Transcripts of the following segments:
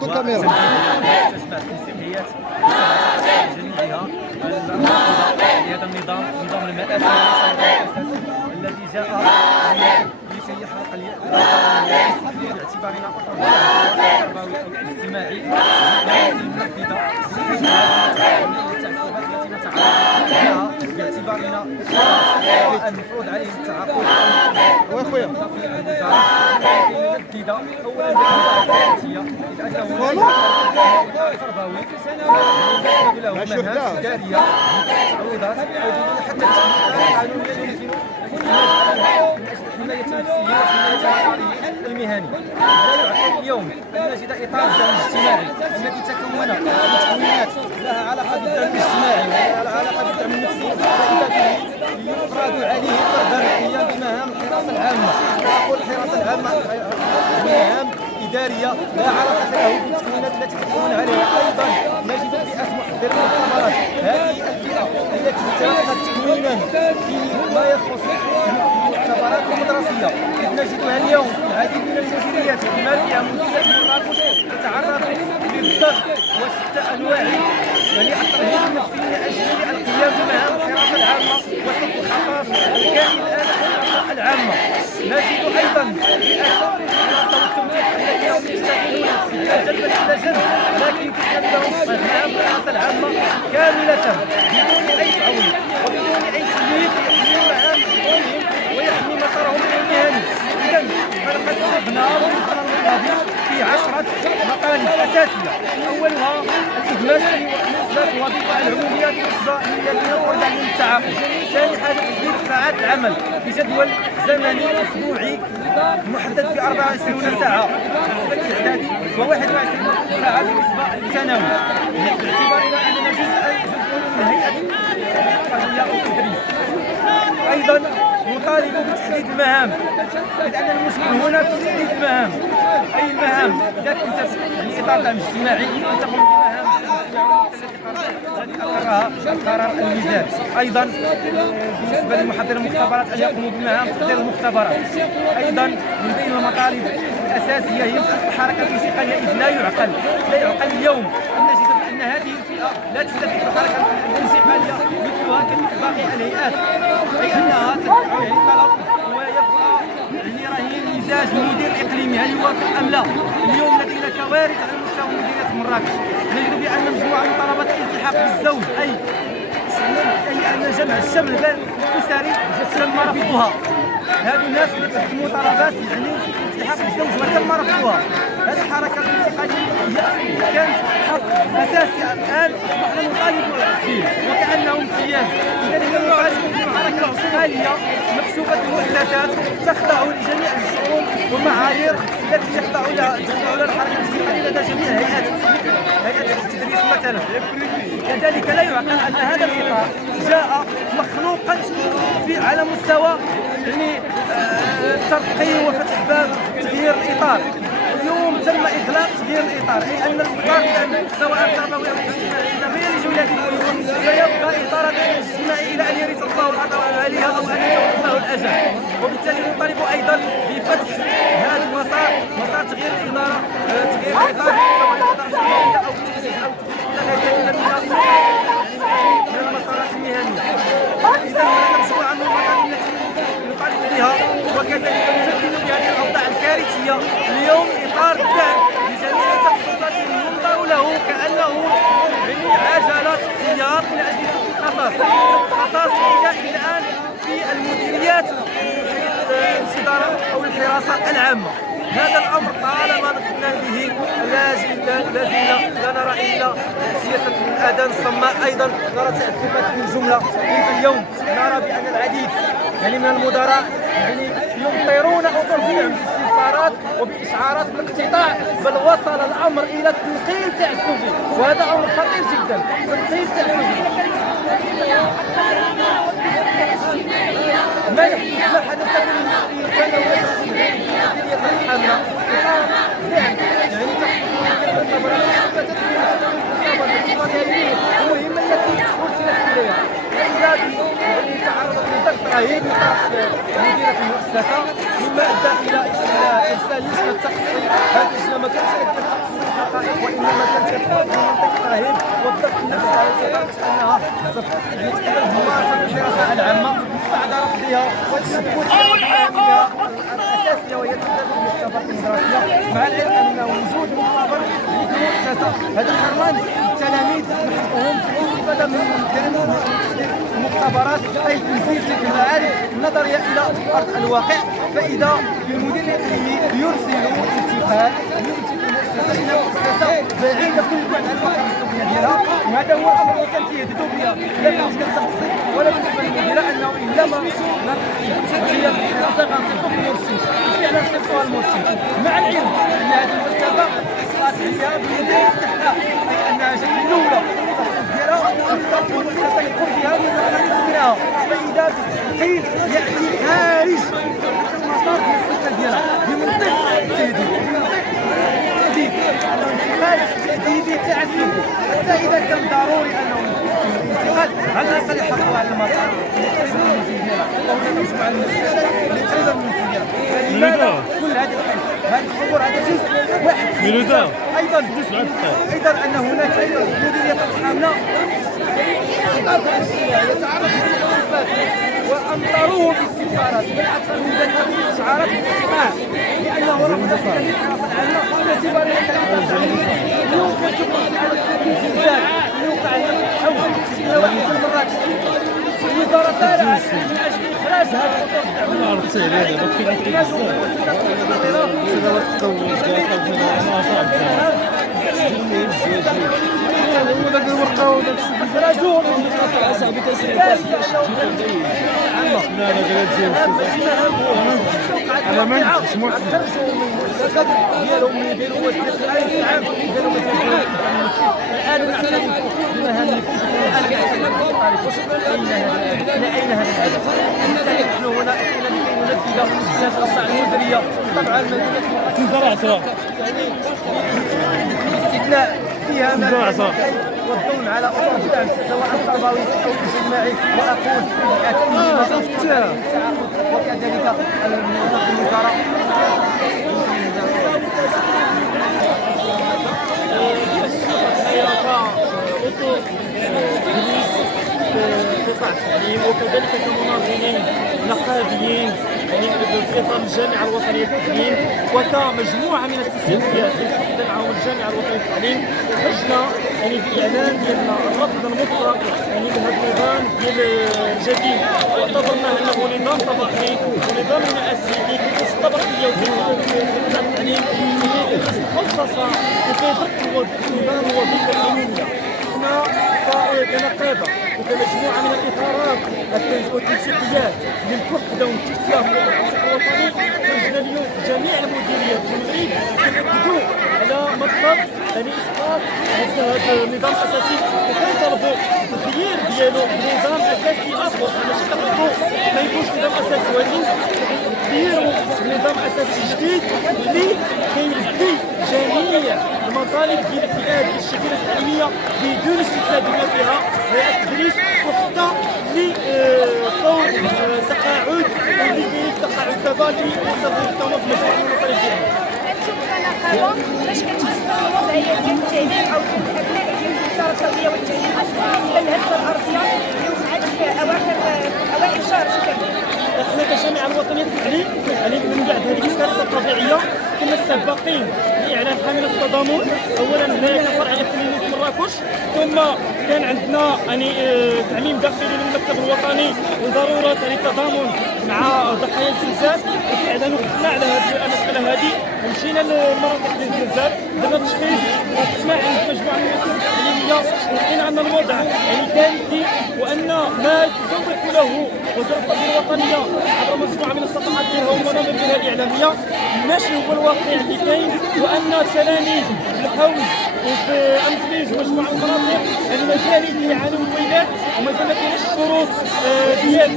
وقت الكاميرا. تجمع التنسيقيات جميعها لهذا النظام، نظام المآسي الذي جاء لكي يحقق باعتبارنا التربوي او الاجتماعي المنفذه التعقيبات التي نتعرض لها باعتبارنا المفروض عليه التعاقد واخويا المنفذه اولا بالذاتيه لانه تربوي له مهام اداريه تعويضات حتى قانونيا يمكن حماية نفسه وحماية مساره المهني. لا يعقل اليوم أن نجد إطار الدعم الاجتماعي الذي تكون من تكوينات لها علاقة بالدعم الاجتماعي ولها علاقة بالدعم النفسي، فإذا به يفرض عليه فرضا القيام بمهام الحراسة العامة. أقول الحراسة العامة بمهام إدارية لا علاقة له بالتكوينات التي تكون عليها. أيضا نجد فئة محضري المؤتمرات، هذه الفئة التي تلقى تكوينا فيما يخص المؤتمرات المدرسية، نجدها اليوم في العديد من الجزئيات بما فيها مديرية مراكش تتعرض للضغط وشتى أنواعه وللترهيب النفسي من أجل القيام بمهام الحراسة العامة وسط الخصاص الكائن الآن الحراسة العامة. نجد أيضا فئة الحراسة والتمثيل الذين يشتغلون جنبا إلى جنب لكن تسلم لهم مهام الحراسة العامة كاملة بدون أي تعويض وبدون أي تمييز يحملون مهام بدونهم ويحمي مسارهم المهني. إذا فلقد صبنا في 10 مقالب أساسية، أولها الإهمال بالنسبة للوظيفة العمومية بالنسبة للذين يخرج عن التعاقد. ثاني حاجة تحديد ساعات العمل بجدول زمني أسبوعي محدد في 24 ساعة بالنسبة للإعدادي و21 ساعة بالنسبة للثانوي، باعتبارنا أننا جزء من هيئة التربية والتدريس. أيضا نطالب بتحديد المهام، لأن المشكل هنا في تحديد المهام. أي المهام إذا كنت يعني إطار دعم اجتماعي أن تقوم بمهام التي أقرها قرار الميزان. أيضا بالنسبة لمحضر المختبرات أن يقوموا بمهام تحضير المختبرات. أيضا من بين المطالب الأساسية هي الحركة الموسيقية، إذ لا يعقل اليوم أن نجد بأن هذه الفئة لا تستفيد الحركة الموسيقية مثلها كمثل باقي الهيئات، أي أنها تدفع يعني طلب ويبقى يعني رهين مزاج المدير الإقليمي هل يوافق أم لا. اليوم لدينا كوارث على مستوى مديرية مراكش، نجد بأن مجموعة من طلبات الالتحاق بالزوج أي أن جمع الشمل الأسري تم رفضها. هذه الناس اللي تقدموا طلبات يعني الالتحاق بالزوج وتم رفضها. هذه الحركة الانتقالية هي كانت حق أساسي، الآن أصبحنا نطالب فيه وكأنه امتياز. لذلك نطالب بالحركة الانتقالية مكشوفة المؤسسات تخضع لجميع الشؤون والمعايير التي يخضع لها الحركة الانتقالية لدى جميع الهيئات مثل هيئة التدريس مثلا. كذلك لا يعقل أن هذا الإطار جاء مخلوقا على مستوى يعني ترقي وفتح باب تغيير الإطار. اليوم تم إغلاق تغيير الإطار، أي أن الإطار سواء تربوي أو اجتماعي عندما يلج ولادي سيبقى إطار اجتماعي إلى أن يرث الله الأرض عليها أو أن يتوفاه الأجل. وبالتالي نطالب أيضا بفتح هذا المسار، مسار تغيير الإدارة، تغيير الإطار سواء الإدارة الشرعية أو التجهيز أو غيرها من المسارات المهنية. إذا هناك مجموعة من المطالب التي نطالب بها وكذلك نجدد بهذه الأوضاع الكارثية. اليوم إطار الدعم لجميع التخصصات ينظر له كأنه يعني عجلة احتياط من أجل الخصاص هي الآن في المديريات الإدارة أو الحراسة العامة. هذا الأمر طالما نقلنا به لا زلنا لا نرى إلا سياسة الآذان الصماء. أيضا نرى تأثيرات من الجملة. اليوم نرى بأن العديد يعني من المدراء يعني يمطرون أطرهم باستفسارات وبإشعارات بالاقتطاع، بل وصل الأمر إلى تنقيل تعسفي، وهذا أمر خطير جدا. تنقيل تعسفي ما حدث في سنوات مديرية الحملة يعني المهمة التي أرسلت إليها. فإذا تعرضت لضغط رهيب من مديرة المؤسسة، مما ادى الى ارسال لجنه تقصي. هذه اللجنه ما كانتش كدير تقصي الحقائق، وانما كانت كتخرج من منطقه الرهيب والضغط النفسي على الاطار انها تقبل بممارسه الحراسه العامه بعد رفضها والتشبث بها الاساسيه وهي تدريب المختبر الدراسيه، مع العلم ان وجود مختبر في المؤسسه هذا حرمان التلاميذ من حقهم في الاستفاده من المختبرات، اي تنزيل تلك المعارف النظريه الى ارض الواقع. فاذا المدير الاقليمي يرسل انتقال المؤسسه الى مؤسسه بعيده كل بعد عن الواقع السكني ديالها، وهذا هو الامر اللي كان تيهددوا به لا بالنسبه للتقصي ولا بالنسبه للمديره، انه الا ما هي الحراسه غنصيفطوا المرشد وفعلا صيفطوها المرشد، مع العلم ان هذه المؤسسه اصلات فيها بيد الاستحقاق، اي انها جات الاولى التخصص ديالها وتكون المؤسسه اللي يكون فيها من سكنها، فاذا بالتحقيق ياتي خارج المسار ديال السكه ديالها بمنطق التهديد، انه انتقال تهديدي تعسفي، حتى اذا كان ضروري انه الانتقال على الاقل يحافظوا على المسار اللي قريب من المنزل ديالها او مجموعه المؤسسات اللي قريبه من المنزل ديالها. لماذا كل هذه هذا الحضور هذا جزء واحد ايضا ان هناك ايضا مديريه الحامله يتعرض للتصرفات وامطروه بالسفارات، بل اكثر من ذلك بالاشعارات بالاتقاع، لانه رفض الحراسه العامه باعتبار ان اليوم كتشوفوا على الزلزال اللي وقع هنا حول واحد المرات الوزاره سارعت من اجل اخراج هذا وداك الورقه وداك الرجل صاحبي كيسير على من اسمه ديالهم يديروا واجب عام يديروا الان نعترف بمهامكم الى اين هذا الهدف؟ بالتالي نحن هنا اتينا لكي ننفذ سياسه القطاع المديريه طبعا مدينه باستثناء فيها والضمن على اطر الدعم سواء تربوي او اجتماعي، واقول التعاقد وكذلك الموظف الوزاره. قطاع التعليم وكذلك كمناظرين نقابيين يعني في اطار الجامعه الوطنيه للتعليم وكمجموعه من التسويات الوحده معهم الجامعه الوطنيه للتعليم خرجنا يعني باعلان ديالنا الرفض المطلق يعني لهذا النظام ديال الجديد، واعتبرناه انه نظام طبقي ونظام رئاسي كيقيس الطبقيه وقطاع التعليم مخصصه وكيضرب النظام الوظيفي العموميه. احنا كنقابه وكمجموعه من الاطارات والتنسيقيات للوحده والائتلاف الوطني خرجنا اليوم جميع المديريات في المغرب كنأكدوا على مطلب يعني اسقاط هذا النظام الاساسي، وكنطلبوا التغيير ديالو بنظام اساسي اخر، ماشي كنطلبوا ما يكونش نظام اساسي ولكن تغييره بنظام اساسي جديد اللي كيلبي جميع المطالب ديال الفئات ديال الشركات التعليميه بدون استثناء بما فيها هيئه التدريس وحتى لطور تقاعد واللي كاين تقاعد دابا اللي يعتبر التنظيم المجموعه الوطنيه ديالنا. باش كتحسنوا الوضعيه ديال التعليم او الابناء ديال الوزاره التربيه والتعليم بالنسبه لهذه الارضيه اللي وقعت في اوائل شهر شتاء؟ احنا كجامعه الوطنيه للتعليم من بعد هذه الكارثه الطبيعيه كنا سباقين لاعلان حمله التضامن، اولا هنايا كفرع على كلينيك مراكش، ثم كان عندنا يعني تعميم داخلي للمكتب الوطني وضروره يعني التضامن مع ضحايا الزلزال، وفعلا وقفنا على هذه المساله هذه ومشينا لمناطق الزلزال درنا التشخيص وقفنا عند مجموعه من المؤسسات التعليميه ولقينا ان الوضع يعني كارثي، وان ما تسوق له وزاره التربيه الوطنيه عبر مجموعه من الصفحات ديالها والمنابر ديالها الاعلاميه ماشي هو الواقع اللي كاين، وان التلاميذ في الحوز وفي امزميز ومجموعه من المناطق يعني مازال كيعانيوا من الويلات ومازال ما كاينش الشروط ديال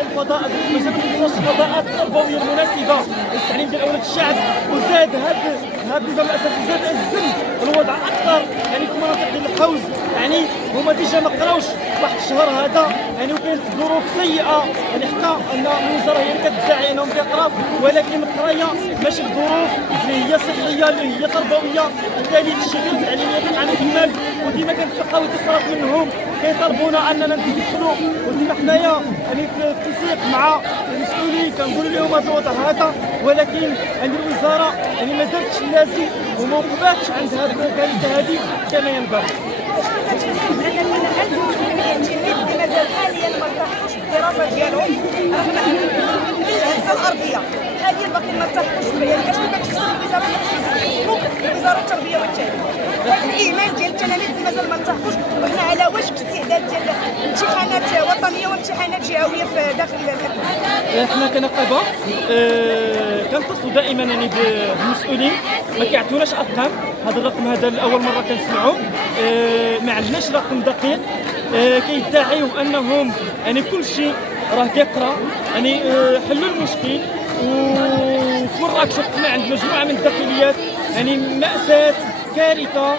الفضاء، مازال توفرش فضاءات تربويه مناسبه للتعليم ديال اولاد الشعب، وزاد هذا النظام الاساسي زاد الزم الوضع اكثر يعني في مناطق ديال الحوز. يعني هما ديجا ما قراوش واحد الشهر هذا يعني، وكاين ظروف سيئه يعني، حتى ان الوزاره هي اللي كتدعي انهم كيقراو ولكن القرايه ماشي بظروف اللي هي صحيه اللي هي تربويه، بالتالي الشركات التعليميه كتعاني تماك، وديما كنتلقاو اتصالات منهم كيطالبونا اننا ندخلوا، وديما حنايا يعني في تنسيق مع المسؤولين كنقولوا لهم هذا الوضع هذا، ولكن يعني الوزاره يعني ما دارتش اللازم وما وقفاتش عند هذه الكارثه هذه كما ينبغي. مازال حاليا ما ارتاحوش الدراسه ديالهم رغم الهزه الارضيه، حاليا باقي ما ارتاحوش. يعني اشنو كتفسر وزاره التربيه والتعليم؟ واحد الاهمال ديال التلاميذ مازال ما ارتاحوش، وحنا على وشك استعداد ديال امتحانات وطنيه وامتحانات جهويه في داخل الأكاديمية. احنا كنقابه كنتصلوا دائما يعني بالمسؤولين، ما كيعطوناش ارقام، هذا الرقم هذا لاول مره كنسمعوا، ما عندناش رقم دقيق، كيدعيوا انهم يعني كل شيء راه كيقرا يعني حلوا المشكل. وفي مراكش وقفنا عند مجموعه من الداخليات يعني مأساة كارثه،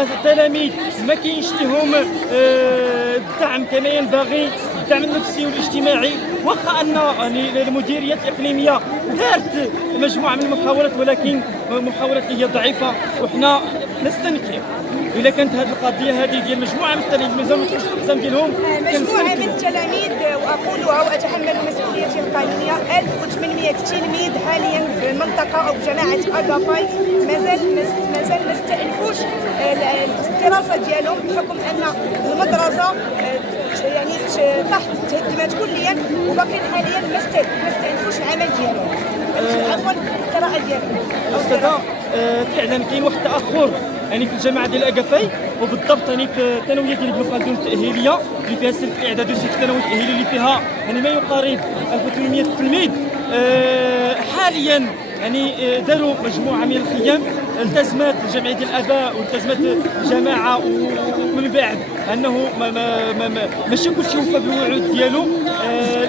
التلاميذ ما كاينش لهم الدعم كما ينبغي، الدعم النفسي والاجتماعي، واخا ان يعني المديريات الاقليميه دارت مجموعه من المحاولات ولكن محاولات هي ضعيفه، وحنا نستنكر الا كانت هذه القضيه هذه ديال مجموعه من التلاميذ مازال ما كاينش الاقسام ديالهم. مجموعه من التلاميذ واقولها واتحمل مسؤوليتي القانونيه، 1800 تلميذ حاليا في المنطقه او جماعه اغافاي مازال ما استأنفوش الدراسه ديالهم بحكم ان المدرسه يعني تحت تهدمات كليا، وباقيين حاليا ما استأنفوش العمل ديالهم، عفوا القراءه ديالهم. استاذه فعلا كاين واحد التاخر يعني في الجامعه ديال اغافاي، وبالضبط يعني في الثانويه ديال ابن خلدون التاهيليه اللي فيها سلك الاعداد وسلك الثانوي التاهيلي اللي فيها يعني ما يقارب 1800 تلميذ. حاليا يعني داروا مجموعه من الخيام، التزمات جمعيه الاباء والتزمات الجماعه، ومن بعد انه ماشي كلشي وفى بالوعود ديالو.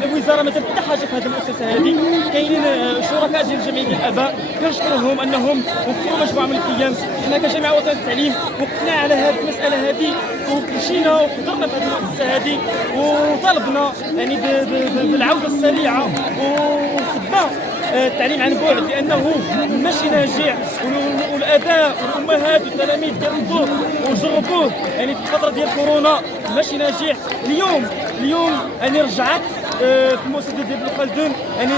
الوزاره ما دارت حتى حاجه في هذه المؤسسه هذه. كاينين شركاء ديال جمعيه الاباء كنشكرهم انهم وفروا مجموعه من الخيام. حنا كجمعيه وطنيه للتعليم وقفنا على هذه المساله هذه ومشينا وحضرنا في هذه المؤسسه هذه وطلبنا يعني بالعوده السريعه وخدمه التعليم عن بعد، لانه ماشي ناجع، والاباء والامهات والتلاميذ جربوه وجربوه يعني في الفتره ديال كورونا ماشي ناجع. اليوم يعني رجعت في المؤسسه ديال ابن خلدون يعني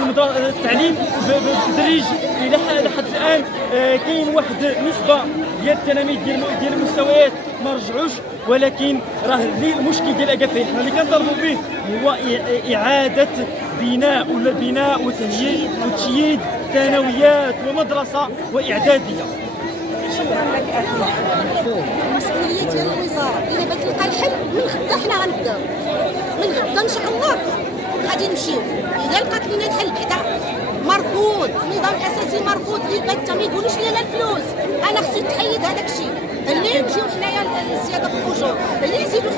التعليم بالتدريج الى حد الان. كاين واحد نسبه ديال التلاميذ ديال المستويات ما رجعوش، ولكن راه المشكل ديال اغافاي حنا اللي كنطالبوا به هو اعاده بناء وتشييد ثانويات ومدرسه واعداديه. شكرا لك اخي. المسؤوليه ديال الوزاره الا بغات تلقى الحل من غدا حنا غنبداو، من غدا ان شاء الله غادي نمشيو. الا لقات لنا الحل بعدا مرفوض، النظام الاساسي مرفوض البتة، ما يقولوش لنا الفلوس. انا خصني تحيد هذاك الشيء اللي نمشيو حنايا للزياده في الاجور، اللي يزيدوا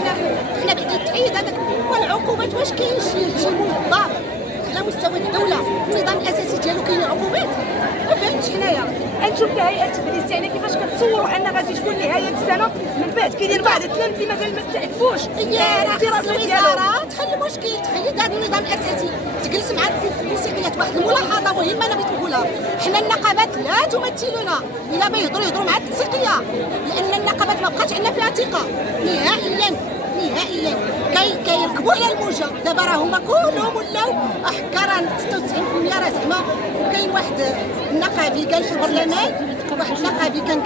حنا بعدا تحيد هذاك. والعقوبات واش كاين شي موظف على مستوى الدوله النظام الاساسي ديالو كاين عقوبات؟ ما فهمتش حنايا. انتم كهيئه تدريس يعني كيفاش كتصوروا ان غادي تكون نهايه السنه من بعد كاينين بعض التلاميذ اللي مازال ما استعدفوش الدراسه ديالهم؟ تحل المشكل، تحيد هذا النظام الاساسي، تجلس مع التنسيقيات. واحد الملاحظه مهمه انا بغيت نقولها، حنا النقابات لا تمثلنا، الا ما يهضروا مع التنسيقيه، لان النقابات ما بقاتش عندنا فيها ثقه نهائيا. كيركبوا على الموجه. دابا راه هما كلهم ولاو احكار 96% راه زعما. وكاين واحد النقابي قال في البرلمان،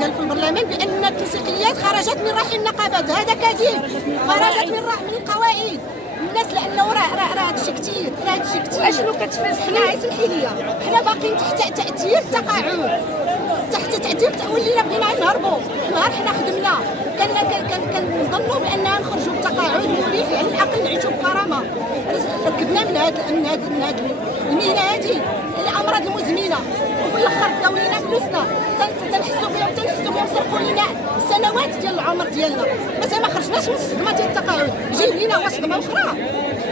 قال في البرلمان بان التنسيقيات خرجت من رحم النقابات. هذا كذب، خرجت من القواعد الناس، لانه راه هادشي كثير. اشنو كتفسر؟ حنا اسمحي لي، حنا باقيين تحت تاثير التقاعد، تحت تعديل ولينا بغينا نهربوا. نهار حنا خدمنا كنظنوا باننا نخرجوا بتقاعد مريح، يعني الاقل نعيشوا بكرامه. ركبنا من هاد المهنه هذه الامراض المزمنه، وفي الاخر داو لينا فلوسنا تنحسوا بهم سرقوا لينا سنوات ديال العمر ديالنا. مازال ما خرجناش من الصدمه ديال التقاعد، جاي لينا هو صدمه اخرى.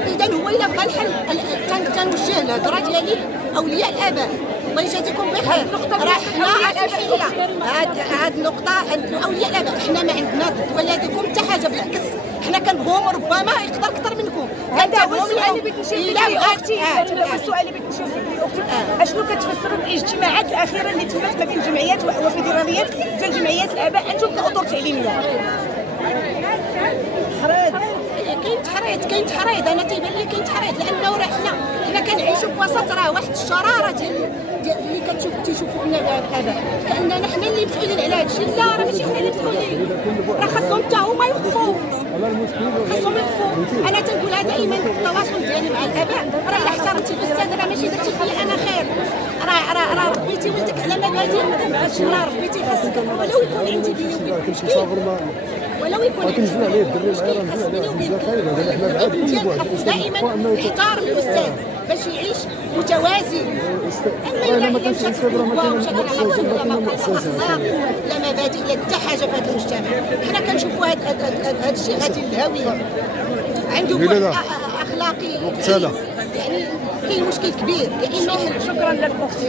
اذا هو الا بغى الحل تنوجه الهضره ديالي اولياء الاباء، الله يجازيكم بخير. راه حنا اسفيه هاد النقطه اولياء الاباء، حنا ما عندنا ضد ولادكم حتى حاجه، بالعكس حنا كنبغوهم ربما يقدر اكثر منكم. هذا هو السؤال اللي بغيت نشوف فيه اختي. هذا هو السؤال اللي بغيت نشوف فيه اختي. اشنو كتفسروا الاجتماعات الاخيره اللي تمت ما بين جمعيات وفيدراليات ديال جمعيات الاباء انتم كاطر تعليميه؟ كاين تحريض انا تيبان لي كاين تحريض، لانه راه حنا كنعيشوا في وسط راه واحد الشراره ديال اللي تيشوفوا لنا الاباء كاننا حنا اللي مسؤولين على هذا الشيء. لا راه ماشي حنا اللي مسؤولين، راه خاصهم حتى هما يوقفوا، خاصهم يوقفوا. انا تنقولها دائما في التواصل ديالي مع الاباء، راه الا احترمتي الاستاذ راه ماشي درتي فيا انا خير، راه ربيتي ولدك على مبادئ، راه ربيتي خاصك ولو يكون عندي بيني وبينك مشكل، ولو يكون عندي مشكل خاص بيني وبينك دائما احترم الاستاذ باش يعيش متوازي. اما الا مشى لا مبادئ لا حتى حاجه في هذا المجتمع. حنا كنشوفوا هذا الشيء غادي للهاويه، عنده بعد اخلاقي يعني كاين مشكل كبير. يا اما شكرا لك اختي.